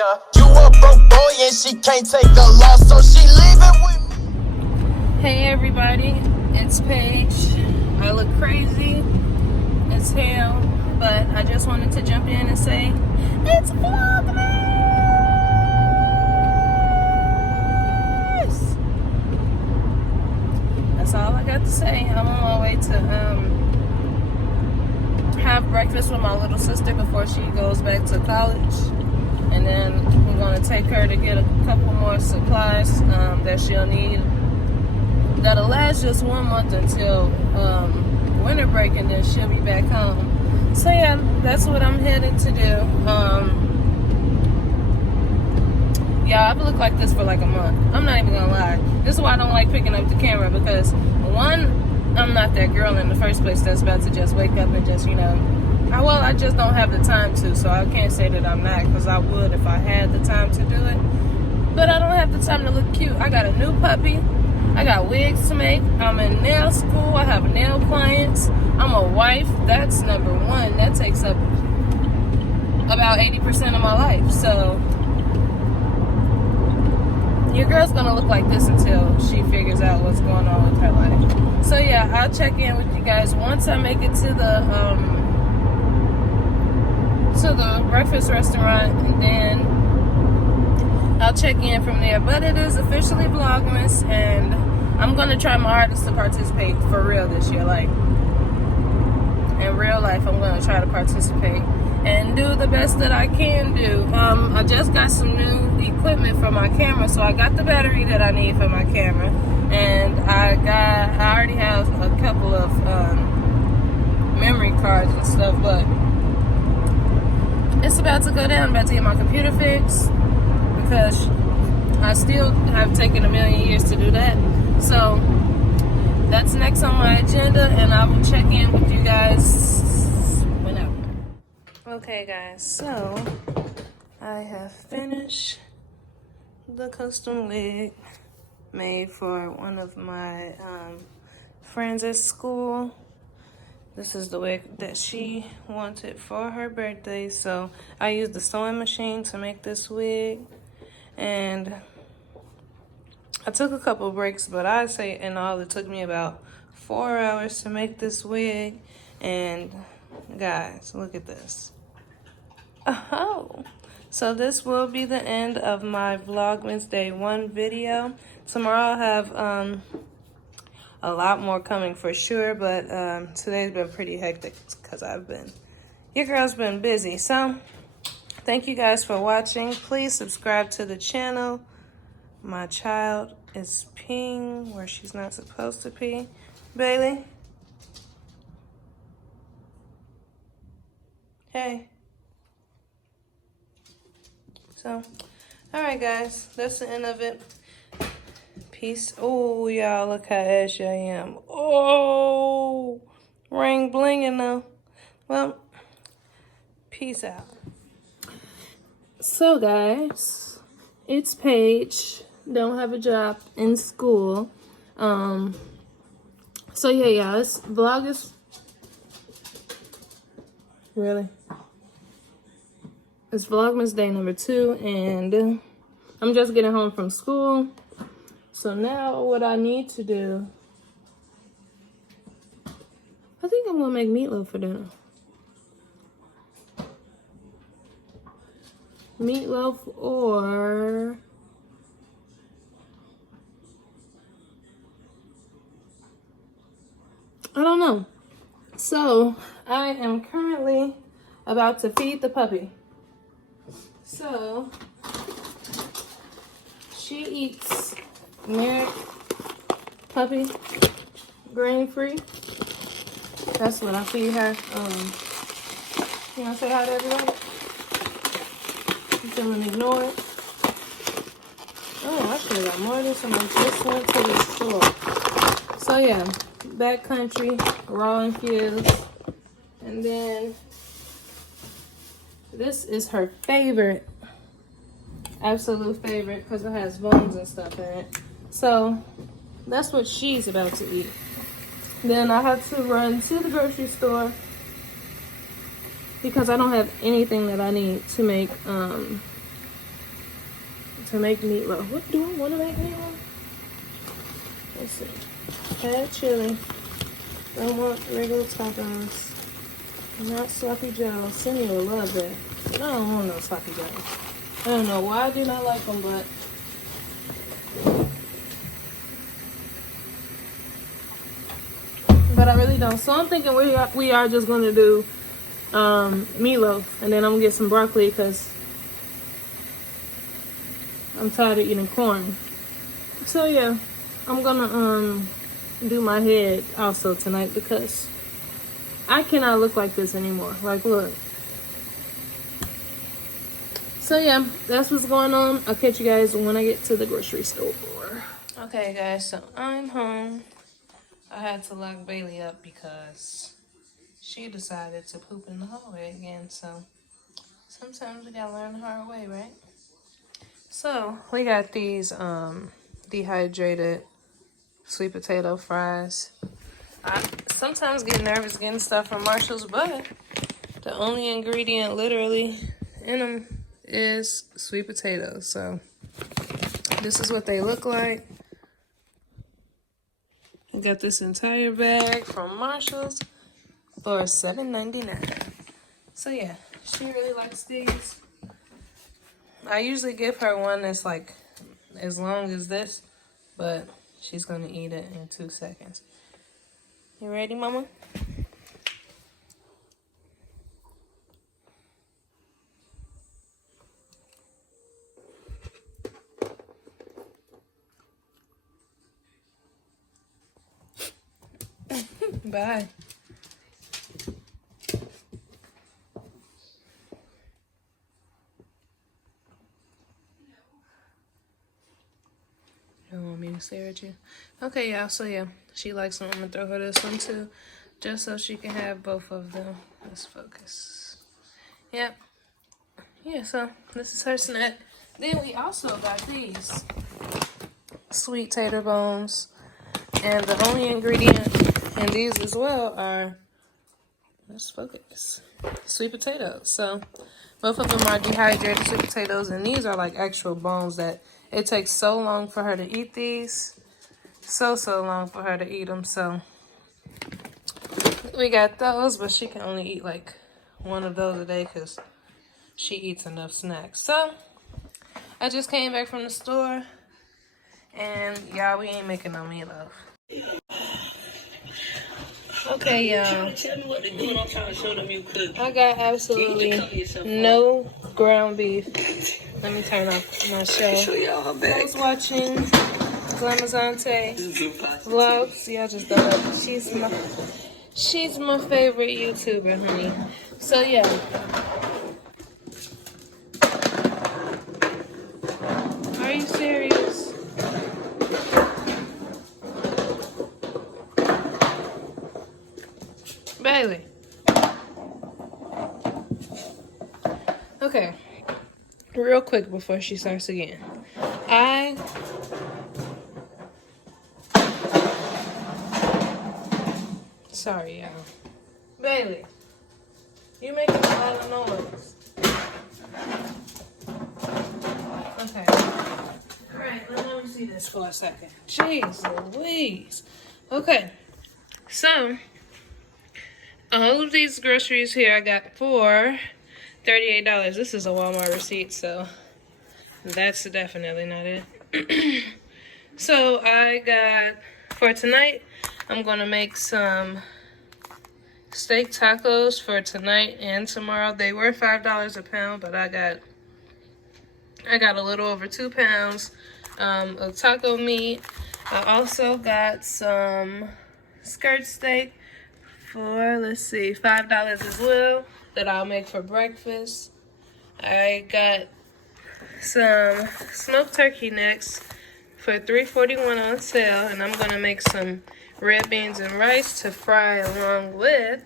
Yeah, you a broke boy and she can't take a loss, so she leaving with me. Hey everybody, it's Paige. I look crazy as hell, but I just wanted to jump in and say, it's VLOGMAS! That's all I got to say. I'm on my way to have breakfast with my little sister before she goes back to college. And then we're going to take her to get a couple more supplies that she'll need. That'll last just 1 month until winter break, and then she'll be back home. So yeah, that's what I'm headed to do. Yeah, I've looked like this for like a month. I'm not even gonna lie. This is why I don't like picking up the camera, because one, I'm not that girl in the first place that's about to just wake up and just, you know, I just don't have the time to, so I can't say that I'm not, because I would if I had the time to do it. But I don't have the time to look cute. I got a new puppy. I got wigs to make. I'm in nail school. I have nail clients. I'm a wife. That's number one. That takes up about 80% of my life. So your girl's gonna look like this until she figures out what's going on with her life. So yeah, I'll check in with you guys once I make it to the breakfast restaurant, and then I'll check in from there. But it is officially Vlogmas, and I'm gonna try my hardest to participate for real this year. Like, in real life, I'm gonna try to participate and do the best that I can do. I just got some new equipment for my camera, so I got the battery that I need for my camera, and I already have a couple of memory cards and stuff, but it's about to go down. I'm about to get my computer fixed, because I still have taken a million years to do that. So that's next on my agenda, and I will check in with you guys whenever. Okay guys, so I have finished the custom wig made for one of my friends at school. This is the wig that she wanted for her birthday, so I used the sewing machine to make this wig. And I took a couple breaks, but I'd say in all it took me about 4 hours to make this wig. And guys, look at this. Oh, so this will be the end of my Vlogmas Day 1 video. Tomorrow I'll have a lot more coming for sure, but today's been pretty hectic because your girl's been busy. So thank you guys for watching. Please subscribe to the channel. My child is peeing where she's not supposed to pee. Bailey? Hey. So, alright guys, that's the end of it. Peace. Oh, y'all, look how ashy I am. Oh, ring blinging though. Well, peace out. So guys, it's Paige. Don't have a job in school. So yeah, this vlog is really, it's Vlogmas Day number 2, and I'm just getting home from school. So now what I need to do, I think I'm gonna make meatloaf for dinner. Meatloaf, or I don't know. So I am currently about to feed the puppy. So she eats Merrick puppy, grain free. That's what I feed her. You wanna say hi to everybody? You feeling ignored? Oh, I should have got more of this when I just went to the store. So yeah, backcountry, raw infused. And then this is her favorite, absolute favorite, because it has bones and stuff in it. So that's what she's about to eat. Then I have to run to the grocery store because I don't have anything that I need to make to make meatloaf. What do I want to make meatloaf? Let's see. Add chili. Don't want regular tacos. Not sloppy joe. Cindy will love that. But I don't want no sloppy joe. I don't know why I do not like them, but I really don't. So I'm thinking we are just gonna do meatloaf, and then I'm gonna get some broccoli because I'm tired of eating corn. So yeah, I'm gonna do my head also tonight because I cannot look like this anymore. Like, look. So yeah, that's what's going on. I'll catch you guys when I get to the grocery store. Okay guys, so I'm home. I had to lock Bailey up because she decided to poop in the hallway again. So sometimes we gotta learn the hard way, right? So we got these dehydrated sweet potato fries. I sometimes get nervous getting stuff from Marshall's, but the only ingredient literally in them is sweet potatoes. So this is what they look like. I got this entire bag from Marshall's for $7.99. So yeah, she really likes these. I usually give her one that's like as long as this, but she's gonna eat it in 2 seconds. You ready, Mama? Bye. You don't want me to stare at you? Okay, y'all. So yeah, she likes them. I'm gonna throw her this one too, just so she can have both of them. Let's focus. Yep. Yeah. So this is her snack. Then we also got these sweet tater bones, and the only ingredient in these as well are, let's focus, sweet potatoes. So both of them are dehydrated sweet potatoes, and these are like actual bones that it takes so long for her to eat these. So long for her to eat them. So we got those, but she can only eat like one of those a day because she eats enough snacks. So I just came back from the store, and y'all, we ain't making no meatloaf. Okay, y'all. Tell me what they're doing. I'm trying to show them you cook. I got absolutely no ground beef. Let me turn off my show. Show y'all her back. I was watching Glamazante vlogs. Y'all just know that she's my favorite YouTuber, honey. So yeah. Are you serious? Bailey. Okay. Real quick before she starts again. Sorry, y'all. Bailey. You making a lot of noise. Okay. Alright, let me see this for a second. Jeez Louise. Okay. So all of these groceries here I got for $38. This is a Walmart receipt, so that's definitely not it. So I got, for tonight, I'm gonna make some steak tacos for tonight and tomorrow. They were $5 a pound, but I got a little over 2 pounds of taco meat. I also got some skirt steak for, let's see, $5 as well, that I'll make for breakfast. I got some smoked turkey necks for $3.41 on sale, and I'm gonna make some red beans and rice to fry along with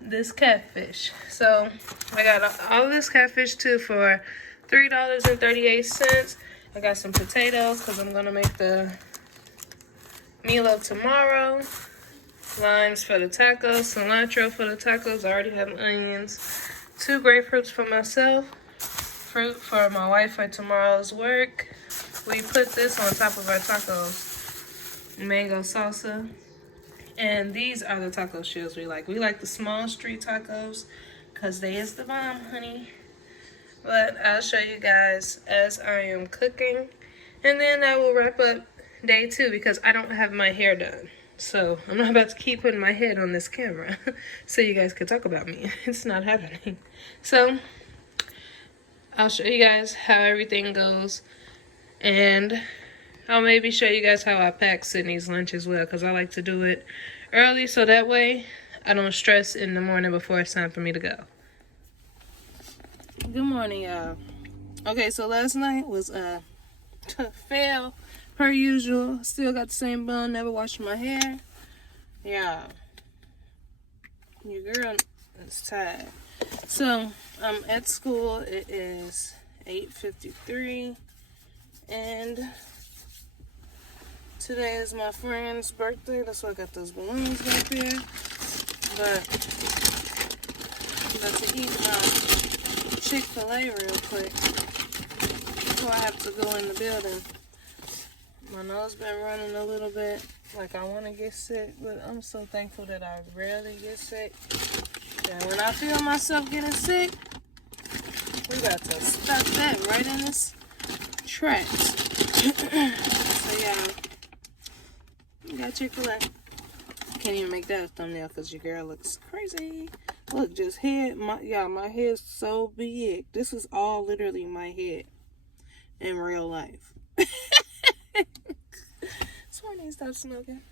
this catfish. So I got all this catfish too for $3.38. I got some potatoes because I'm gonna make the meatloaf tomorrow. Limes for the tacos, cilantro for the tacos. I already have onions. 2 grapefruits for myself. fruit for my wife for tomorrow's work. We put this on top of our tacos. Mango salsa. And these are the taco shells we like. We like the small street tacos because they is the bomb, honey. But I'll show you guys as I am cooking. And then I will wrap up day 2 because I don't have my hair done. So I'm not about to keep putting my head on this camera so you guys can talk about me. It's not happening. So I'll show you guys how everything goes. And I'll maybe show you guys how I pack Sydney's lunch as well, because I like to do it early so that way I don't stress in the morning before it's time for me to go. Good morning, y'all. Okay, so last night was a fail per usual. Still got the same bun, never washed my hair. Yeah, your girl is tired. So I'm at school. It is 8:53 and today is my friend's birthday. That's why I got those balloons back there. But I'm about to eat my Chick-fil-A real quick before I have to go in the building. My nose been running a little bit, like I want to get sick, but I'm so thankful that I rarely get sick. And when I feel myself getting sick, we got to stop that right in this tracks. So yeah, you got Chick-fil-A. Can't even make that a thumbnail because your girl looks crazy. Look, just head, my head's so big. This is all literally my head in real life. So I need to stop smoking.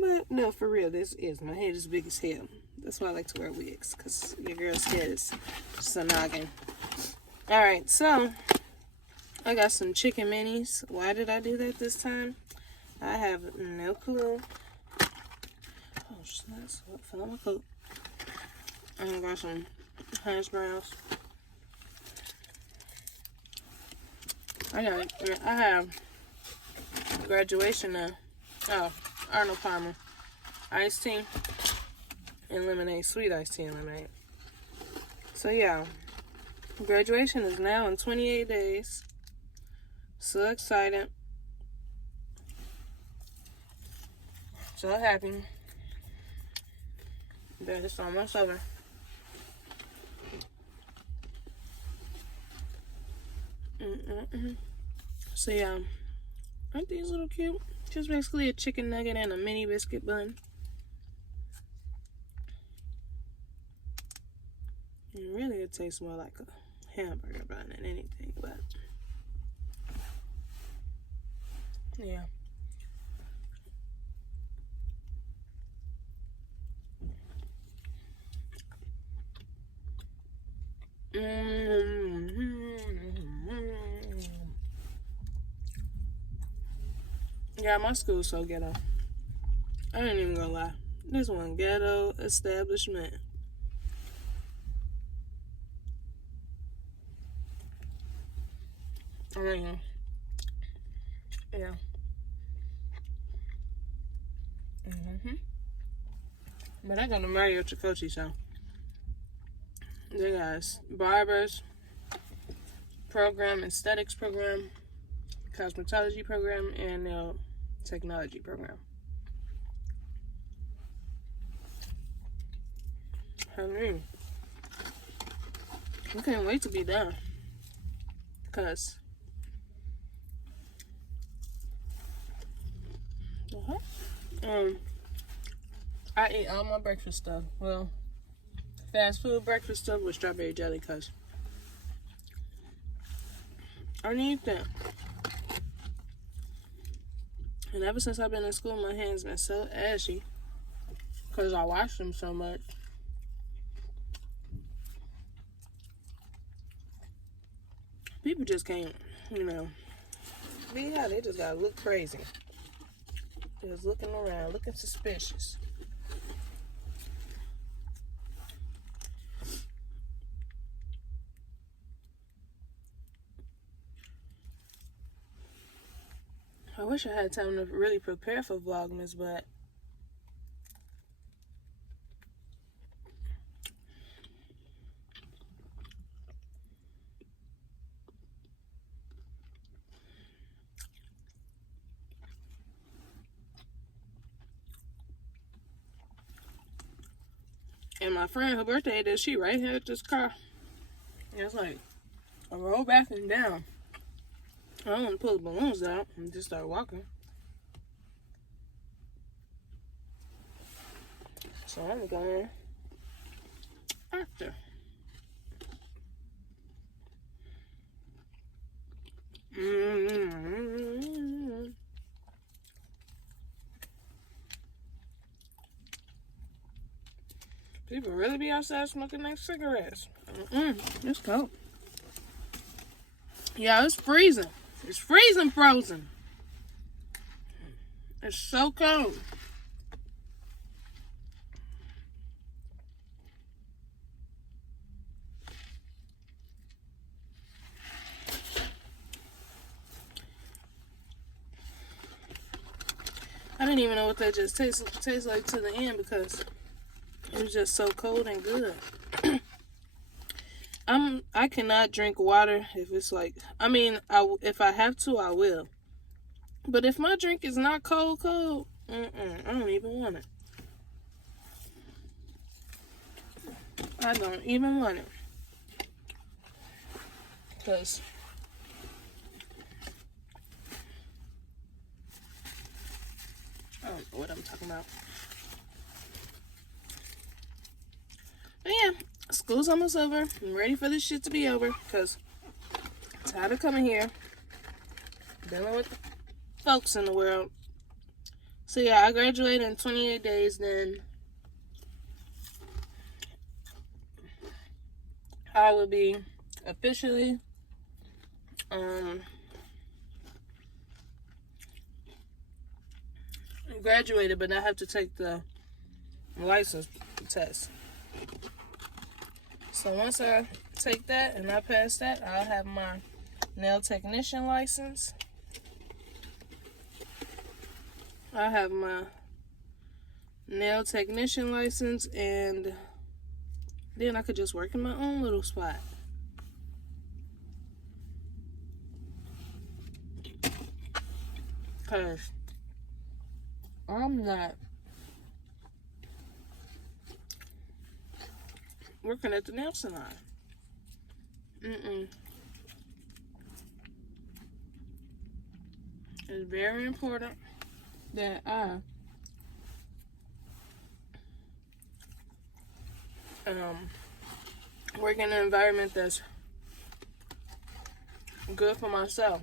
But no, for real, this is my head is big as hell. That's why I like to wear wigs, because your girl's head is just a noggin. Alright, so I got some chicken minis. Why did I do that this time? I have no clue. Oh, snaps. What fell on my coat? I got some hash browns. I have graduation now. Oh, Arnold Palmer iced tea and lemonade, sweet iced tea and lemonade. So yeah, graduation is now in 28 days. So excited. So happy that it's almost over. So yeah, aren't these little cute? Just basically a chicken nugget and a mini biscuit bun. And really it tastes more like a hamburger bun than anything, but yeah. Yeah, my school's so ghetto. I ain't even gonna lie. This one ghetto establishment. I mean, yeah. But I got to Mario Chicochi, so they got barbers program, aesthetics program, cosmetology program, and technology program. I mean, I can't wait to be done, because I eat all my breakfast stuff. Well, fast food breakfast stuff with strawberry jelly, because I need that. And ever since I've been in school, my hands been so ashy because I wash them so much. People just can't, but yeah, they just gotta look crazy. Just looking around, looking suspicious. I wish I had time to really prepare for Vlogmas, but my friend, her birthday did, she right here at this car. And it's like, I roll back and down. I don't want to pull the balloons out and just start walking. So I'm going after. People really be outside smoking their cigarettes. It's cold. Yeah, it's freezing. It's freezing frozen. It's so cold. I didn't even know what that just tastes like to the end because it was just so cold and good. I cannot drink water if it's like, I mean, if I have to, I will. But if my drink is not cold, I don't even want it. I don't even want it. Because I don't know what I'm talking about. But yeah, school's almost over. I'm ready for this shit to be over because I'm tired of coming here, dealing with folks in the world. So yeah, I graduate in 28 days. Then I will be officially graduated, but I have to take the license test. So once I take that and I pass that, I'll have my nail technician license. I have my nail technician license, and then I could just work in my own little spot. Because I'm not working at the nail salon. It's very important that I work in an environment that's good for myself.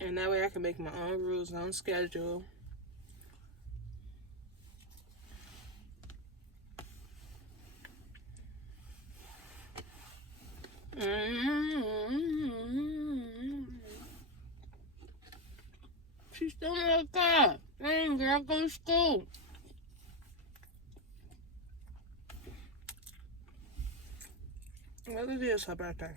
And that way I can make my own rules, own schedule. She's still in the car. Dang, girl, go to school. Well, it is her birthday.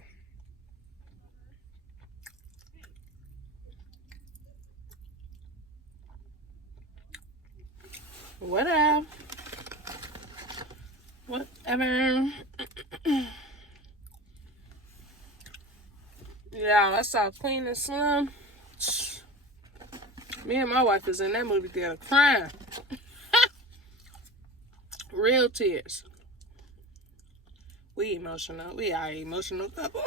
Whatever. Yeah, I saw Queen and Slim. Me and my wife was in that movie theater crying. Real tears. We emotional. We are an emotional couple.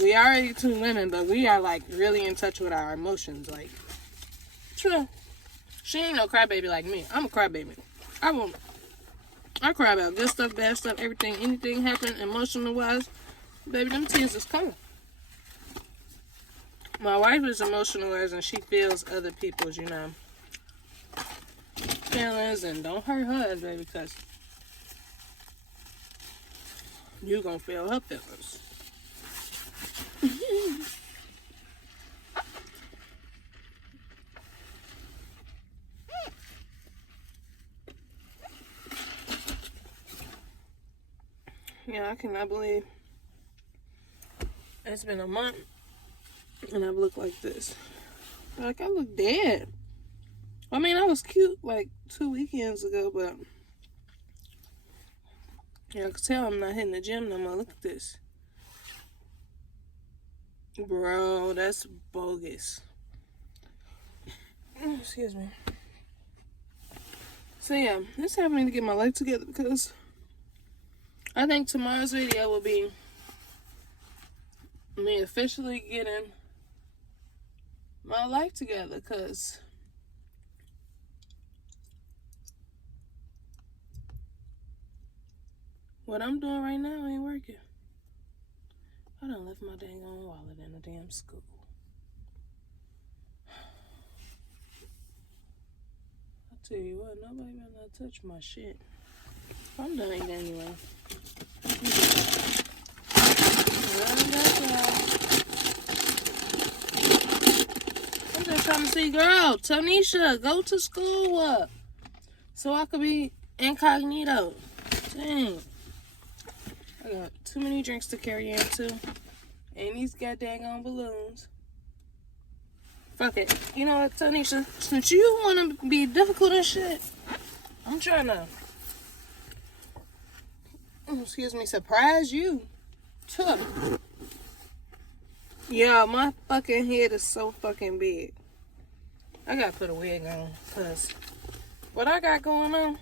We already 2 women, but we are like really in touch with our emotions. Like, true. She ain't no crybaby like me. I'm a crybaby. I cry about good stuff, bad stuff, everything, anything happen emotional wise. Baby, them tears is coming. My wife is emotionalized and she feels other people's, feelings, and don't hurt her, baby, because you gonna feel her feelings. Yeah, I cannot believe it's been a month and I've looked like this. Like, I look dead. I mean, I was cute like 2 weekends ago, but yeah, I can tell I'm not hitting the gym no more. Look at this. Bro, that's bogus. Excuse me. So yeah, it's happening to get my life together because I think tomorrow's video will be me officially getting my life together because what I'm doing right now ain't working. I done left my dang on wallet in the damn school. I tell you what, nobody better not touch my shit. I'm done eating anyway. I'm just trying to see, girl, Tanisha, go to school so I could be incognito. Dang. I got too many drinks to carry into. And these goddamn on balloons. Fuck it. You know what, Tanisha? Since you want to be difficult and shit, I'm trying to, excuse me, surprise you. Tuh. Yeah, my fucking head is so fucking big. I gotta put a wig on, because what I got going on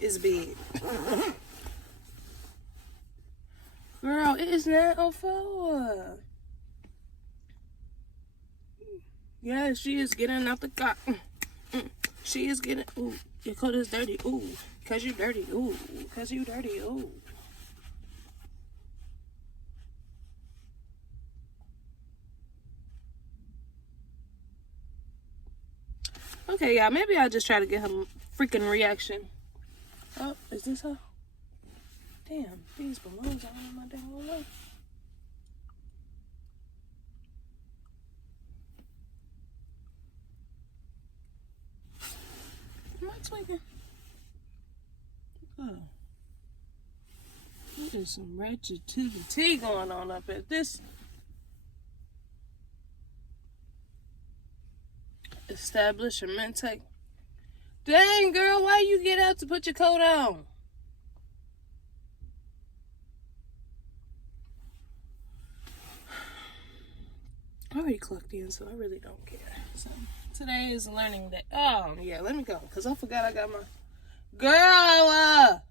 is big. Girl, it is 9:04. Yeah, she is getting out the car. She is getting, ooh, your coat is dirty. Ooh, because you dirty. Ooh, because you dirty. Ooh. Okay, yeah, maybe I'll just try to get her freaking reaction. Oh, is this her? Damn, these balloons are on my damn way. Am I tweaking? Oh. There's some ratchet tea going on up at this establishment. Dang, girl, why you get out to put your coat on? I already clocked in, so I really don't care. So today is a learning day. Oh, yeah, let me go, because I forgot I got my... Girl,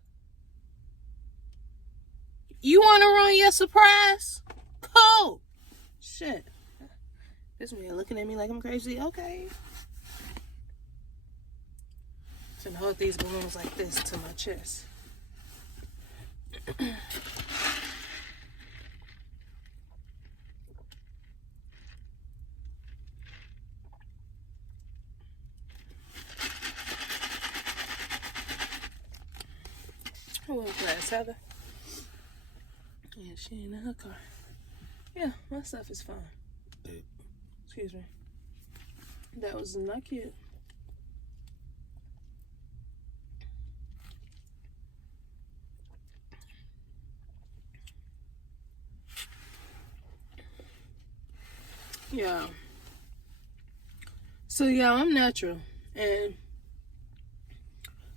you want to ruin your surprise? Cool. Shit. This man looking at me like I'm crazy. Okay. Finna hold these balloons like this to my chest. Hello, class, Heather. Yeah, she ain't in her car. Yeah, my stuff is fine. Excuse me. That was not cute. Yeah. So, yeah, I'm natural. And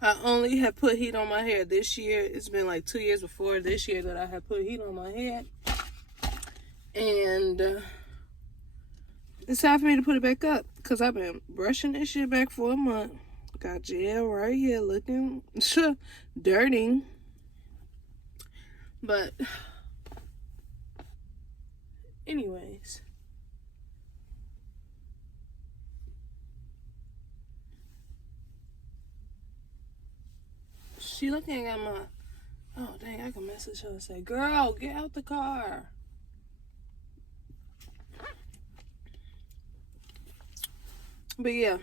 I only have put heat on my hair this year. It's been like 2 years before this year that I have put heat on my head. And it's time for me to put it back up. Because I've been brushing this shit back for a month. Got gel right here looking dirty. But anyways. She looking at my... Oh, dang, I can message her and say, girl, get out the car. But yeah,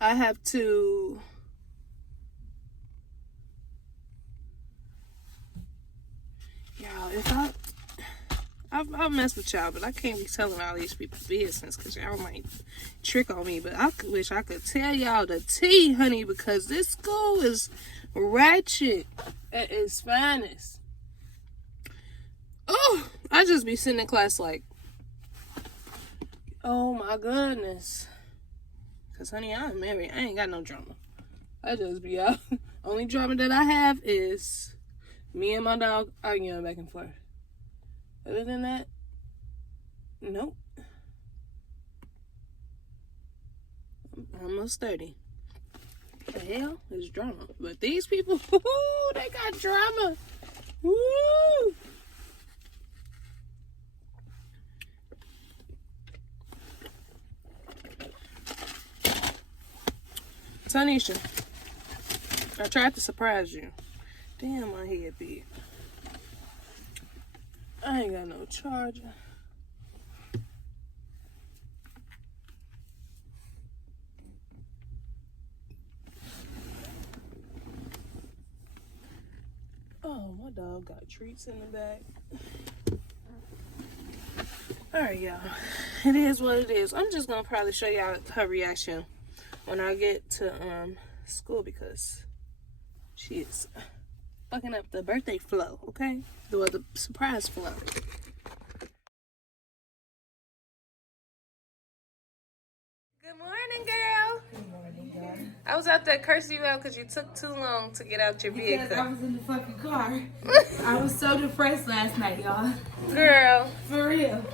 I have to... Y'all, if I'll mess with y'all, but I can't be telling all these people business because y'all might trick on me. But I wish I could tell y'all the tea, honey, because this school is ratchet at its finest. Oh, I just be sitting in class like, oh my goodness. Because, honey, I'm married. I ain't got no drama. I just be out. Only drama that I have is me and my dog arguing back and forth. Other than that, nope. almost 30. The hell is drama? But these people, they got drama. Woo! Tanisha, I tried to surprise you. Damn, my head big. I ain't got no charger. Oh, my dog got treats in the back. Alright, y'all. It is what it is. I'm just gonna probably show y'all her reaction when I get to school, because she is fucking up the birthday flow, okay? The surprise flow. Good morning, girl. Good morning, daughter. I was out there cursing you out because you took too long to get out your vehicle. Because I was in the fucking car. I was so depressed last night, y'all. Girl. For real.